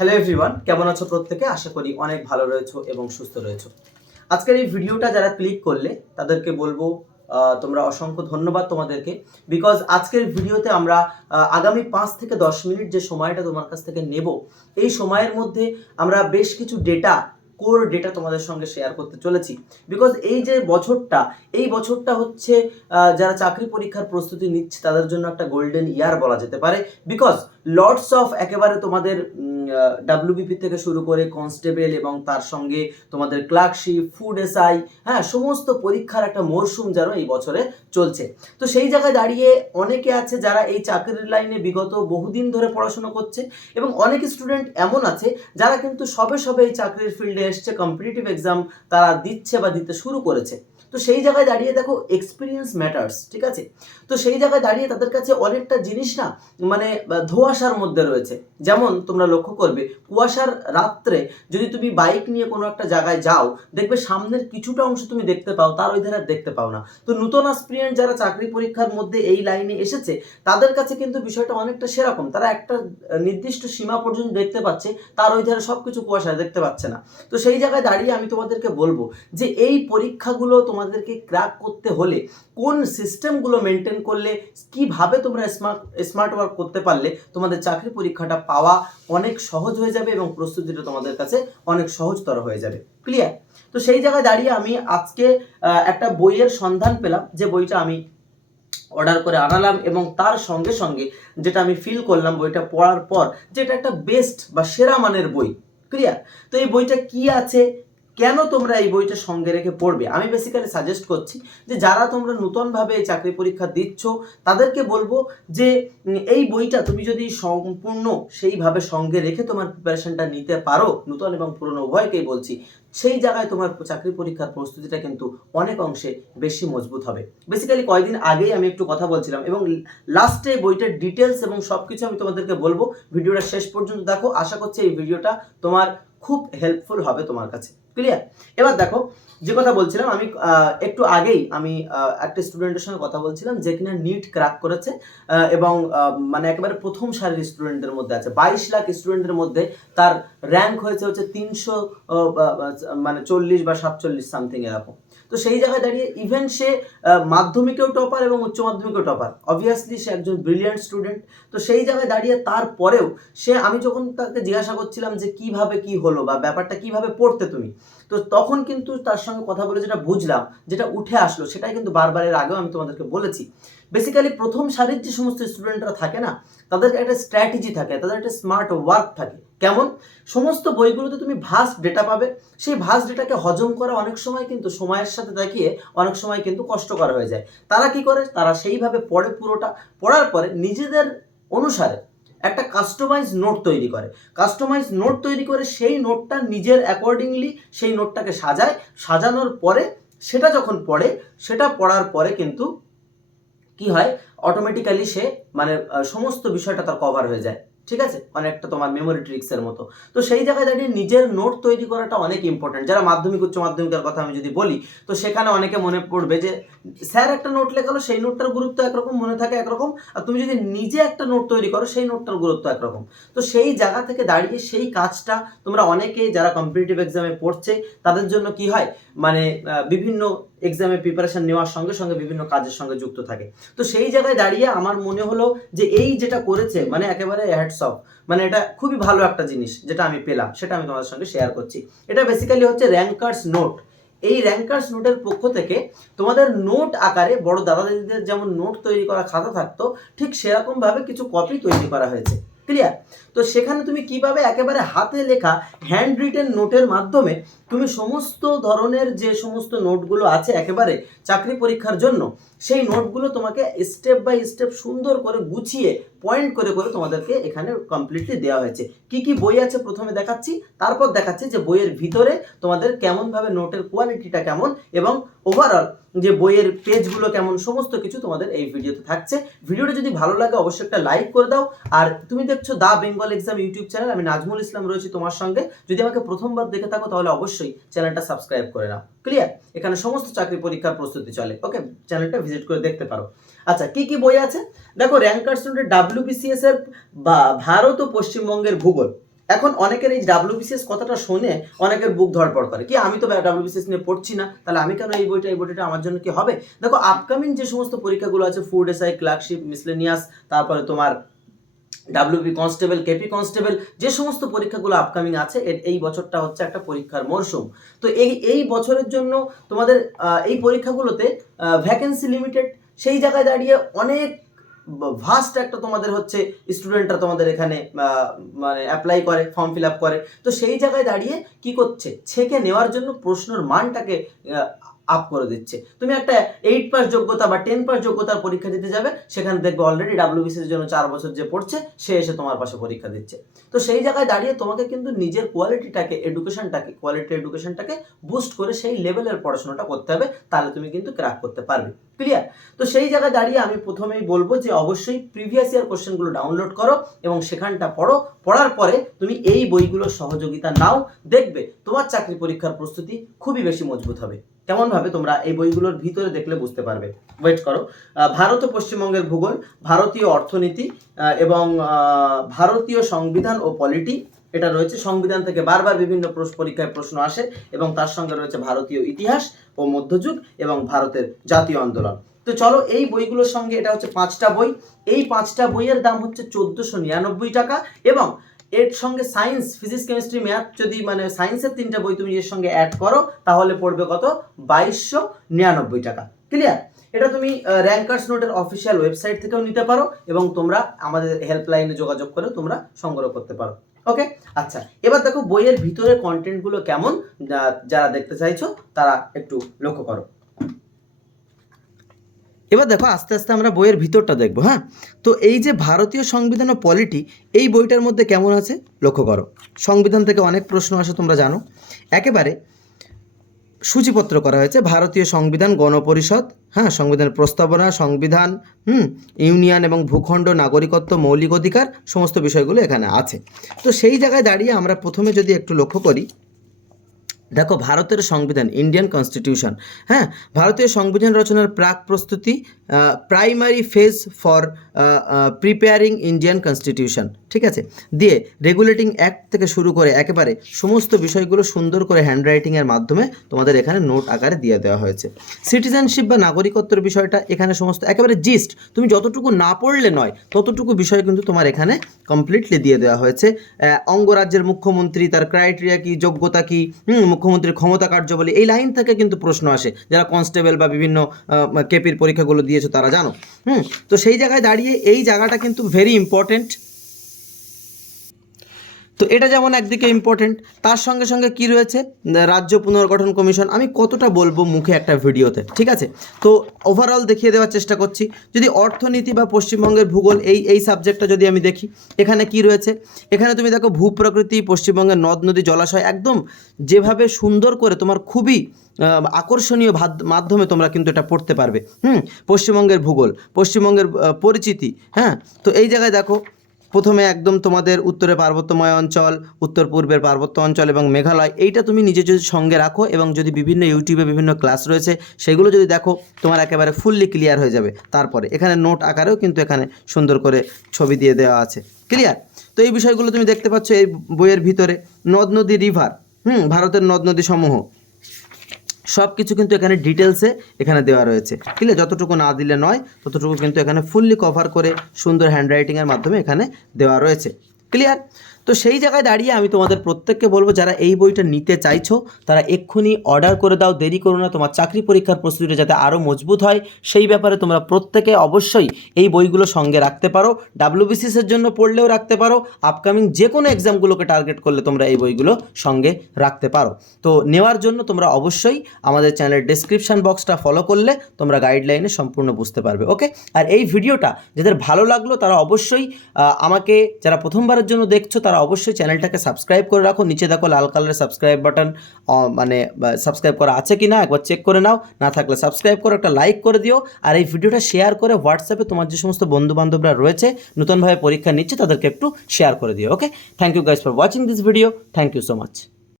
Hello everyone কেমন আছো প্রত্যেকে? আশা করি অনেক ভালো রয়েছো এবং সুস্থ রয়েছো। আজকের এই ভিডিওটা যারা ক্লিক করলে, তাদেরকে বলব তোমরা অসংখ্য ধন্যবাদ তোমাদেরকে। বিকজ আজকের ভিডিওতে আমরা আগামী পাঁচ থেকে দশ মিনিট যে সময়টা তোমার কাছ থেকে নেব, এই সময়ের মধ্যে আমরা বেশ কিছু ডেটা কোর ডেটা তোমাদের সঙ্গে শেয়ার করতে চলেছি। বিকজ এই যে বছরটা, এই বছরটা হচ্ছে যারা চাকরি পরীক্ষার প্রস্তুতি নিচ্ছে, তাদের জন্য একটা গোল্ডেন ইয়ার বলা যেতে পারে। বিকজ লর্ডস অফ একেবারে তোমাদের ডাব্লিউবিপি থেকে শুরু করে কনস্টেবল এবং তার সঙ্গে তোমাদের ক্লার্কশিপ ফুড এসআই হ্যাঁ সমস্ত পরীক্ষার একটা মরশুম যেন এই বছরে চলছে। তো সেই জায়গায় দাঁড়িয়ে অনেকে আছে যারা এই চাকরির লাইনে বিগত বহুদিন ধরে পড়াশোনা করছে এবং অনেক স্টুডেন্ট এমন আছে যারা কিন্তু সবে সবে এই চাকরির ফিল্ডে এসছে কম্পিটিটিভ এক্সাম তারা দিচ্ছে বা দিতে শুরু করেছে। তো সেই জায়গায় দাঁড়িয়ে দেখো এক্সপিরিয়েন্স ম্যাটার্স ঠিক আছে? তো সেই জায়গায় দাঁড়িয়ে তাদের কাছে অনেকটা জিনিস না মানে ধোঁয়াশার মধ্যে রয়েছে। যেমন তোমরা লক্ষ্য করবে, কুয়াশার রাত্রে যদি তুমি বাইক নিয়ে কোনো একটা জায়গায় যাও, দেখবে সামনের কিছুটা অংশ তুমি দেখতে পাও, তার ওই ধারে দেখতে পাও না। তো নূতন অ্যাসপিরিয়েন্ট যারা চাকরি পরীক্ষার মধ্যে এই লাইনে এসেছে, তাদের কাছে কিন্তু বিষয়টা অনেকটা সেরকম। তারা একটা নির্দিষ্ট সীমা পর্যন্ত দেখতে পাচ্ছে, তার ওই ধারে সব কিছু কুয়াশা দেখতে পাচ্ছে না। তো সেই জায়গায় দাঁড়িয়ে আমি তোমাদেরকে বলব যে, এই পরীক্ষাগুলো তোমাদেরকে ক্র্যাক করতে হলে কোন সিস্টেমগুলো মেনটেন করলে, কীভাবে তোমরা স্মার্ট স্মার্ট ওয়ার্ক করতে পারলে, তোমাদের চাকরি পরীক্ষাটা পাওয়া অনেক সহজ হয়ে যাবে এবং প্রস্তুতিটা তোমাদের কাছে অনেক সহজতর হয়ে যাবে। ক্লিয়ার তো সেই জায়গায় দাঁড়িয়ে আমি আজকে একটা বইয়ের সন্ধান পেলাম, যে বইটা আমি অর্ডার করে আনালাম এবং তার সঙ্গে সঙ্গে যেটা আমি ফিল করলাম বইটা পড়ার পর, যেটা একটা বেস্ট বা সেরা মানের বই। ক্লিয়ার তো এই বইটা কি আছে? কেন তোমরা এই বইটা সঙ্গে রেখে পড়বে? আমি বেসিক্যালি সাজেস্ট করছি যে যারা তোমরা নূতনভাবে এই চাকরি পরীক্ষা দিচ্ছ, তাদেরকে বলব যে এই বইটা তুমি যদি সম্পূর্ণ সেইভাবে সঙ্গে রেখে তোমার প্রিপারেশনটা নিতে পারো, নূতন এবং পুরনো উভয়কেই বলছি, সেই জায়গায় তোমার চাকরি পরীক্ষার প্রস্তুতিটা কিন্তু অনেক অংশে বেশি মজবুত হবে। বেসিক্যালি কয়েকদিন আগেই আমি একটু কথা বলছিলাম এবং লাস্টে বইটার ডিটেলস এবং সব কিছু আমি তোমাদেরকে বলব, ভিডিওটা শেষ পর্যন্ত দেখো, আশা করছি এই ভিডিওটা তোমার খুব হেল্পফুল হবে তোমার কাছে। ক্লিয়ার এবার দেখো, যে কথা বলছিলাম, আমি একটু আগেই আমি একটা স্টুডেন্টের সঙ্গে কথা বলছিলাম যে কিনা নিট ক্র্যাক করেছে এবং মানে একেবারে প্রথম সারির স্টুডেন্টদের মধ্যে আছে। বাইশ লাখ স্টুডেন্টের মধ্যে তার র্যাঙ্ক হয়েছে হচ্ছে তিনশো মানে চল্লিশ বা সাতচল্লিশ সামথিং এরকম। তো সেই জায়গায় দাঁড়িয়ে ইভেন সে মাধ্যমিকেও টপার এবং উচ্চ মাধ্যমিকেও টপার অবভিয়াসলি সে একজন ব্রিলিয়ান্ট স্টুডেন্ট তো সেই জায়গায় দাঁড়িয়ে তারপরেও সে, আমি যখন তাকে জিজ্ঞাসা করছিলাম যে কীভাবে কি হলো বা ব্যাপারটা কীভাবে পড়তে তুমি তো তখন কিন্তু তার সঙ্গে কথা বলে যেটা বুঝলাম, যেটা উঠে আসলো, সেটাই কিন্তু বারবার এর আগেও আমি তোমাদেরকে বলেছি। বেসিক্যালি প্রথম সারির যে সমস্ত স্টুডেন্টরা থাকে না, তাদের একটা স্ট্র্যাটেজি থাকে, তাদের একটা স্মার্ট ওয়ার্ক থাকে। কেমন? সমস্ত বইগুলোতে তুমি ভাস্ট ডেটা পাবে, সেই ভাস্ট ডেটাকে হজম করা অনেক সময় কিন্তু সময়ের সাথে দেখিয়ে অনেক সময় কিন্তু কষ্টকর হয়ে যায়। তারা কি করে? তারা সেইভাবে পড়ে পুরোটা, পড়ার পরে নিজেদের অনুসারে একটা কাস্টমাইজ নোট তৈরি করে। কাস্টমাইজ নোট তৈরি করে সেই নোটটা নিজের অ্যাকর্ডিংলি সেই নোটটাকে সাজায়। সাজানোর পরে সেটা যখন পড়ে, সেটা পড়ার পরে কিন্তু কি হয়? অটোমেটিক্যালি সে মানে সমস্ত বিষয়টা তার কভার হয়ে যায়। ঠিক আছে? অনেকটা তোমার মেমোরি ট্রিক্সের মতো। তো সেই জায়গায় দাঁড়িয়ে নিজের নোট তৈরি করাটা অনেক ইম্পর্টেন্ট যারা মাধ্যমিক, উচ্চ মাধ্যমিকের কথা আমি যদি বলি, তো সেখানে অনেকে মনে পড়বে যে, স্যার একটা নোট লেখালো সেই নোটটার গুরুত্ব একরকম, মনে থাকে একরকম, আর তুমি যদি নিজে একটা নোট তৈরি করো, সেই নোটটার গুরুত্ব একরকম। তো সেই জায়গা থেকে দাঁড়িয়ে সেই কাজটা তোমরা অনেকে যারা কম্পিটিটিভ এক্সামে পড়ছে, তাদের জন্য কি হয়? মানে বিভিন্ন এক্সামে প্রিপারেশন নেওয়ার সঙ্গে সঙ্গে বিভিন্ন কাজের সঙ্গে যুক্ত থাকে। তো সেই জায়গায় দাঁড়িয়ে আমার মনে হলো যে এই যেটা করেছে মানে একেবারে হ্যাটস অফ মানে এটা খুবই ভালো একটা জিনিস যেটা আমি পেলাম, সেটা আমি তোমাদের সঙ্গে শেয়ার করছি। এটা বেসিক্যালি হচ্ছে র্যাঙ্কার্স নোট এই র্যাঙ্কার্স নোটের পক্ষ থেকে তোমাদের নোট আকারে বড় দাদা দিদিদের যেমন নোট তৈরি করা খাতা থাকতো, ঠিক সেরকম ভাবে কিছু কপি তৈরি করা হয়েছে। ক্লিয়ার তো সেখানে তুমি কীভাবে একেবারে হাতে লেখা হ্যান্ড রিটেন নোটের মাধ্যমে তুমি সমস্ত ধরনের যে সমস্ত নোটগুলো আছে একেবারে চাকরি পরীক্ষার জন্য, সেই নোটগুলো তোমাকে স্টেপ বাই স্টেপ সুন্দর করে গুছিয়ে পয়েন্ট করে করে তোমাদেরকে এখানে কমপ্লিটলি দেওয়া হয়েছে। কি কি বই আছে প্রথমে দেখাচ্ছি, তারপর দেখাচ্ছি যে বইয়ের ভিতরে তোমাদের কেমনভাবে নোটের কোয়ালিটিটা কেমন এবং ওভারঅল যে বইয়ের পেজগুলো কেমন, সমস্ত কিছু তোমাদের এই ভিডিওতে থাকছে। ভিডিওটা যদি ভালো লাগে অবশ্যই একটা লাইক করে দাও। আর তুমি দেখছ the Bengal exam YouTube channel, আমি নাজমুল ইসলাম রয়েছি তোমার সঙ্গে। যদি আমাকে প্রথমবার দেখে থাকো তাহলে অবশ্যই চ্যানেলটা সাবস্ক্রাইব করে নাও। ক্লিয়ার এখানে সমস্ত চাকরি পরীক্ষার প্রস্তুতি চলে। ওকে চ্যানেলটা ভিজিট করে দেখতে পারো। আচ্ছা কি কি বই আছে? দেখো র্যাঙ্কার স্টুডেন্ট ডাব্লিউবিসিএস এর বা ভারত ও পশ্চিমবঙ্গের ভূগোল। এখন অনেকের এই ডাব্লিউবিসিএস কথাটা শুনে অনেকের বুক ধরপড় করে। কি, আমি তো ডাব্লিউবিসিএস নিয়ে পড়ছি না, তাহলে আমি কেন এই বইটা এই বইটা আমার জন্য কি হবে? দেখো আপকামিং যে সমস্ত পরীক্ষাগুলো আছে ফুড এসআই ক্লার্কশিপ মিসলেনিয়াস তারপরে তোমার ডাব্লিউবি কনস্টেবল কেপি কনস্টেবল যে সমস্ত পরীক্ষাগুলো আপকামিং আছে এই বছরটা হচ্ছে একটা পরীক্ষার মরশুম। তো এই এই বছরের জন্য তোমাদের এই পরীক্ষাগুলোতে ভ্যাকেন্সি লিমিটেড সেই জায়গায় দাঁড়িয়ে অনেক ভাস্ট একটা তোমাদের হচ্ছে স্টুডেন্টরা তোমাদের এখানে মানে অ্যাপ্লাই করে ফর্ম ফিল আপ করে। তো সেই জায়গায় দাঁড়িয়ে কি করছে? ছেকে নেওয়ার জন্য প্রশ্নর মানটাকে আপ করে দিচ্ছে। তুমি একটা এইট পাস যোগ্যতা বা টেন পাস যোগ্যতার পরীক্ষা দিতে যাবে, সেখানে দেখবে অলরেডি ডাব্লিউবিসির জন্য চার বছর যে পড়ছে, সে এসে তোমার পাশে পরীক্ষা দিচ্ছে। তো সেই জায়গায় দাঁড়িয়ে তোমাকে কিন্তু নিজের কোয়ালিটিটাকে এডুকেশনটাকে কোয়ালিটি এডুকেশনটাকে বুস্ট করে সেই লেভেলের পড়াশোনাটা করতে হবে, তাহলে তুমি কিন্তু ক্র্যাক করতে পারবে। ক্লিয়ার তো সেই জায়গায় দাঁড়িয়ে আমি প্রথমেই বলব যে অবশ্যই প্রিভিয়াস ইয়ার কোশ্চেনগুলো ডাউনলোড করো এবং সেখানটা পড়ো। পড়ার পরে তুমি এই বইগুলোর সহযোগিতা নাও। দেখবে তোমার চাকরি পরীক্ষার প্রস্তুতি খুবই বেশি মজবুত হবে। কেমনভাবে তোমরা এই বইগুলোর ভিতরে দেখলে বুঝতে পারবে। ওয়েট করো। ভারত ও পশ্চিমবঙ্গের ভূগোল, ভারতীয় অর্থনীতি এবং ভারতীয় সংবিধান ও পলিটি এটা রয়েছে। সংবিধান থেকে বারবার বিভিন্ন পরীক্ষায় প্রশ্ন আসে এবং তার সঙ্গে রয়েছে ভারতীয় ইতিহাস ও মধ্যযুগ এবং ভারতের জাতীয় আন্দোলন। তো চলো এই বইগুলোর সঙ্গে, এটা হচ্ছে পাঁচটা বই। এই পাঁচটা বইয়ের দাম হচ্ছে চোদ্দোশো নিরানব্বই টাকা এবং এর সঙ্গে সায়েন্স ফিজিক্স কেমিস্ট্রি ম্যাথ যদি মানে সায়েন্সের তিনটা বই তুমি এর সঙ্গে অ্যাড করো, তাহলে পড়বে কত? বাইশশো নিরানব্বই টাকা। ক্লিয়ার এটা তুমি র্যাঙ্কার্স নোটের অফিসিয়াল ওয়েবসাইট থেকেও নিতে পারো এবং তোমরা আমাদের হেল্পলাইনে যোগাযোগ করে তোমরা সংগ্রহ করতে পারো। ওকে আচ্ছা এবার দেখো বইয়ের ভিতরে কন্টেন্টগুলো কেমন? যারা দেখতে চাইছো, তারা একটু লক্ষ্য করো। এবার দেখো, আস্তে আস্তে আমরা বইয়ের ভিতরটা দেখব হ্যাঁ? তো এই যে ভারতীয় সংবিধান ও পলিটি এই বইটার মধ্যে কেমন আছে? লক্ষ্য করো, সংবিধান থেকে অনেক প্রশ্ন আসে, তোমরা জানো। একেবারে সূচিপত্র করা হয়েছে, ভারতীয় সংবিধান গণপরিষদ হ্যাঁ? সংবিধানের প্রস্তাবনা, সংবিধান, হুম? ইউনিয়ন এবং ভূখণ্ড, নাগরিকত্ব, মৌলিক অধিকার, সমস্ত বিষয়গুলো এখানে আছে। তো সেই জায়গায় দাঁড়িয়ে আমরা প্রথমে যদি একটু লক্ষ্য করি দেখো ভারতের সংবিধান ইন্ডিয়ান কনস্টিটিউশন হ্যাঁ? ভারতীয় সংবিধান রচনার প্রাক প্রস্তুতি primary phase for preparing Indian constitution ঠিক আছে? দিয়ে রেগুলেটিং অ্যাক্ট থেকে শুরু করে একেবারে সমস্ত বিষয়গুলো সুন্দর করে হ্যান্ডরাইটিংয়ের মাধ্যমে তোমাদের এখানে নোট আকারে দিয়ে দেওয়া হয়েছে। সিটিজেনশিপ বা নাগরিকত্বের বিষয়টা এখানে সমস্ত একেবারে জিস্ট তুমি যতটুকু না পড়লে নয় ততটুকু বিষয় কিন্তু তোমার এখানে কমপ্লিটলি দিয়ে দেওয়া হয়েছে। অঙ্গরাজ্যের মুখ্যমন্ত্রী তার ক্রাইটেরিয়া কি যোগ্যতা কি হুম, মুখ্যমন্ত্রীর ক্ষমতা কার্যবলী এই লাইন থেকে কিন্তু প্রশ্ন আসে। যারা কনস্টেবল বা বিভিন্ন কেপির পরীক্ষাগুলো দিয়েছ তারা জানো। হুম, তো সেই জায়গায় দাঁড়িয়ে এই জায়গাটা কিন্তু ভেরি ইম্পর্টেন্ট তো এটা যেমন একদিকে ইম্পর্টেন্ট তার সঙ্গে সঙ্গে কি রয়েছে? রাজ্য পুনর্গঠন কমিশন, আমি কতটা বলব মুখে একটা ভিডিওতে, ঠিক আছে? তো ওভারঅল দেখিয়ে দেওয়ার চেষ্টা করছি, যদি অর্থনীতি বা পশ্চিমবঙ্গের ভূগোল এই এই সাবজেক্টটা যদি আমি দেখি, এখানে কি রয়েছে? এখানে তুমি দেখো ভূপ্রকৃতি, পশ্চিমবঙ্গের নদ নদী, জলাশয়, একদম যেভাবে সুন্দর করে তোমার খুবই আকর্ষণীয় মাধ্যমে তোমরা কিন্তু এটা পড়তে পারবে। হুম, পশ্চিমবঙ্গের ভূগোল, পশ্চিমবঙ্গের পরিচিতি হ্যাঁ? তো এই জায়গায় দেখো প্রথমে একদম তোমাদের উত্তরে পার্বত্যময় অঞ্চল, উত্তর পূর্বের পার্বত্য অঞ্চল এবং মেঘালয়। এইটা তুমি নিজে যদি সঙ্গে রাখো এবং যদি বিভিন্ন ইউটিউবে বিভিন্ন ক্লাস রয়েছে, সেগুলো যদি দেখো, তোমার একেবারে ফুললি ক্লিয়ার হয়ে যাবে। তারপরে, এখানে নোট আকারেও কিন্তু এখানে সুন্দর করে ছবি দিয়ে দেওয়া আছে। ক্লিয়ার তো এই বিষয়গুলো তুমি দেখতে পাচ্ছ এই বইয়ের ভিতরে, নদ নদী রিভার হুম, ভারতের নদ নদী সমূহ। সব কিছু কিন্তু এখানে ডিটেলসে এখানে দেওয়া রয়েছে। ঠিক আছে? যতটুকু না দিলে নয়, ততটুকু কিন্তু এখানে ফুললি কভার করে সুন্দর হ্যান্ডরাইটিংয়ের মাধ্যমে এখানে দেওয়া রয়েছে। ক্লিয়ার তো সেই জায়গায় দাঁড়িয়ে আমি তোমাদের প্রত্যেককে বলব, যারা এই বইটা নিতে চাইছো, তারা এক্ষুনি অর্ডার করে দাও, দেরি করো না, তোমার চাকরি পরীক্ষার প্রস্তুতিটা যাতে আরও মজবুত হয়। সেই ব্যাপারে তোমরা প্রত্যেকে অবশ্যই এই বইগুলো সঙ্গে রাখতে পারো ডাব্লিউবিসিএসের জন্য পড়লেও রাখতে পারো আপকামিং যে কোনো এক্সামগুলোকে টার্গেট করলে তোমরা এই বইগুলো সঙ্গে রাখতে পারো। তো নেওয়ার জন্য তোমরা অবশ্যই আমাদের চ্যানেলের ডেসক্রিপশন বক্সটা ফলো করলে তোমরা গাইডলাইনে সম্পূর্ণ বুঝতে পারবে ওকে আর এই ভিডিওটা যাদের ভালো লাগল, তারা অবশ্যই আমাকে যারা প্রথমবারের জন্য দেখছ, তারা অবশ্যই চ্যানেলটাকে সাবস্ক্রাইব করে রাখো নিচে দেখো লাল কালারের সাবস্ক্রাইব বাটন মানে সাবস্ক্রাইব করা আছে কি না একবার চেক করে নাও। না থাকলে সাবস্ক্রাইব করে একটা লাইক করে দিও। আর এই ভিডিওটা শেয়ার করে হোয়াটসঅ্যাপে তোমার যে সমস্ত বন্ধুবান্ধবরা রয়েছে, নতুনভাবে পরীক্ষা নিচ্ছে, তাদেরকে একটু শেয়ার করে দিও, okay? Thank you guys for watching this video thank you so much